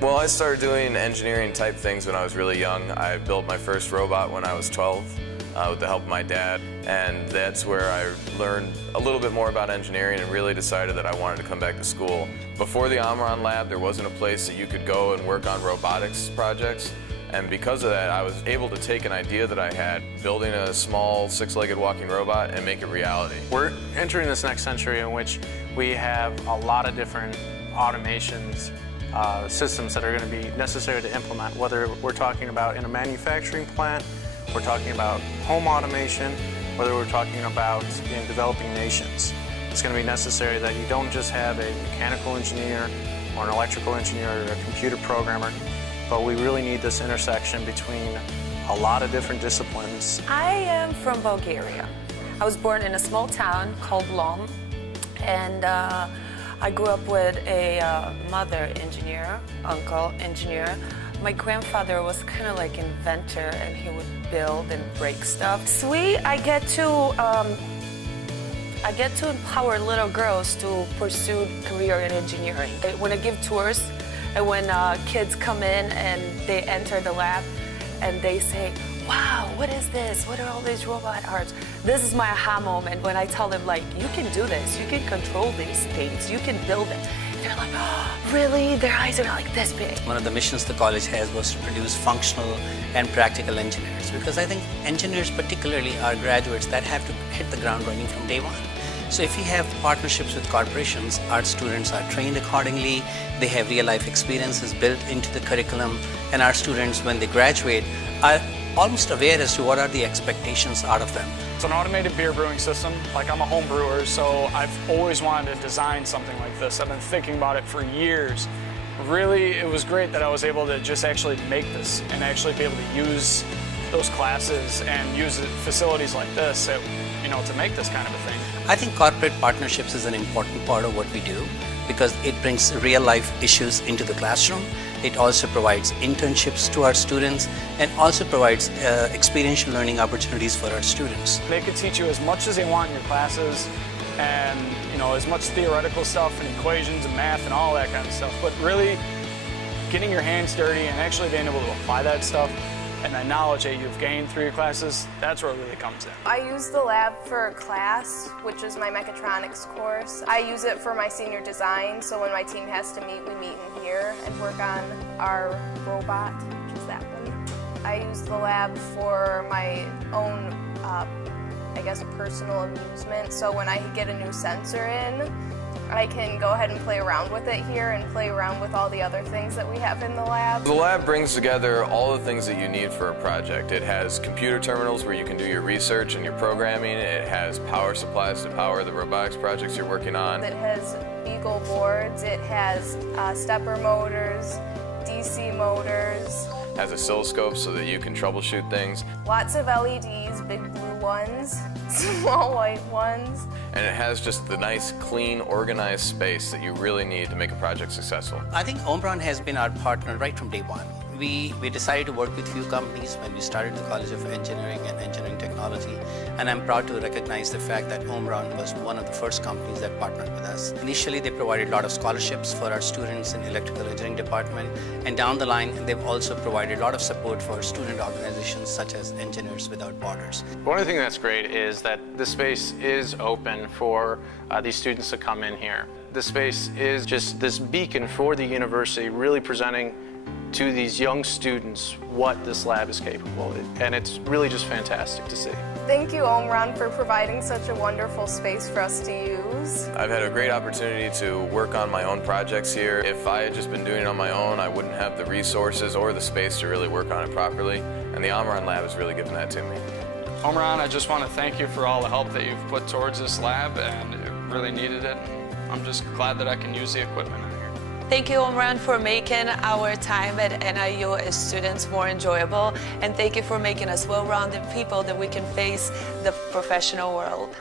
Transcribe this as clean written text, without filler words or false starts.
Well, I started doing engineering type things when I was really young. I built my first robot when I was 12 with the help of my dad, and that's where I learned a little bit more about engineering and really decided that I wanted to come back to school. Before the Omron lab, there wasn't a place that you could go and work on robotics projects, and because of that, I was able to take an idea that I had, building a small six-legged walking robot, and make it reality. We're entering this next century in which we have a lot of different automations, systems that are going to be necessary to implement, whether we're talking about in a manufacturing plant, we're talking about home automation, whether we're talking about in developing nations. It's going to be necessary that you don't just have a mechanical engineer or an electrical engineer or a computer programmer, but we really need this intersection between a lot of different disciplines. I am from Bulgaria. I was born in a small town called Lom, and I grew up with a mother engineer, uncle engineer. My grandfather was kind of like inventor, and he would build and break stuff. I get to empower little girls to pursue career in engineering. When I give tours, and when kids come in and they enter the lab, and they say, "Wow, what is this? What are all these robot parts?" This is my aha moment when I tell them, like, you can do this, you can control these things, you can build it. They're like, "Oh, really?" Their eyes are like this big. One of the missions the college has was to produce functional and practical engineers, because I think engineers particularly are graduates that have to hit the ground running from day one. So if we have partnerships with corporations, our students are trained accordingly, they have real-life experiences built into the curriculum, and our students, when they graduate, are almost aware as to what are the expectations out of them. It's an automated beer brewing system. Like, I'm a home brewer, so I've always wanted to design something like this. I've been thinking about it for years. Really, it was great that I was able to just actually make this and actually be able to use those classes and use facilities like this, to make this kind of a thing. I think corporate partnerships is an important part of what we do, because it brings real-life issues into the classroom. It also provides internships to our students and also provides experiential learning opportunities for our students. They could teach you as much as they want in your classes, and as much theoretical stuff and equations and math and all that kind of stuff, but really getting your hands dirty and actually being able to apply that stuff and that knowledge that you've gained through your classes, that's where it really comes in. I use the lab for class, which is my Mechatronics course. I use it for my senior design, so when my team has to meet, we meet in here and work on our robot, which is that one. I use the lab for my own, personal amusement, so when I get a new sensor in, I can go ahead and play around with it here and play around with all the other things that we have in the lab. The lab brings together all the things that you need for a project. It has computer terminals where you can do your research and your programming. It has power supplies to power the robotics projects you're working on. It has Beagle boards, it has stepper motors, DC motors. It has oscilloscopes so that you can troubleshoot things. Lots of LEDs, big blue ones, small white ones. And it has just the nice, clean, organized space that you really need to make a project successful. I think Omron has been our partner right from day one. We decided to work with few companies when we started the College of Engineering and Engineering Technology, and I'm proud to recognize the fact that Omron was one of the first companies that partnered with us. Initially, they provided a lot of scholarships for our students in electrical engineering department, and down the line, they've also provided a lot of support for student organizations such as Engineers Without Borders. One of the things that's great is that the space is open for these students to come in here. The space is just this beacon for the university, really presenting to these young students what this lab is capable of, and it's really just fantastic to see. Thank you, Omron, for providing such a wonderful space for us to use. I've had a great opportunity to work on my own projects here. If I had just been doing it on my own, I wouldn't have the resources or the space to really work on it properly, and the Omron lab has really given that to me. Omron, I just want to thank you for all the help that you've put towards this lab, and it really needed it. I'm just glad that I can use the equipment out here. Thank you, Omron, for making our time at NIU as students more enjoyable, and thank you for making us well-rounded people that we can face the professional world.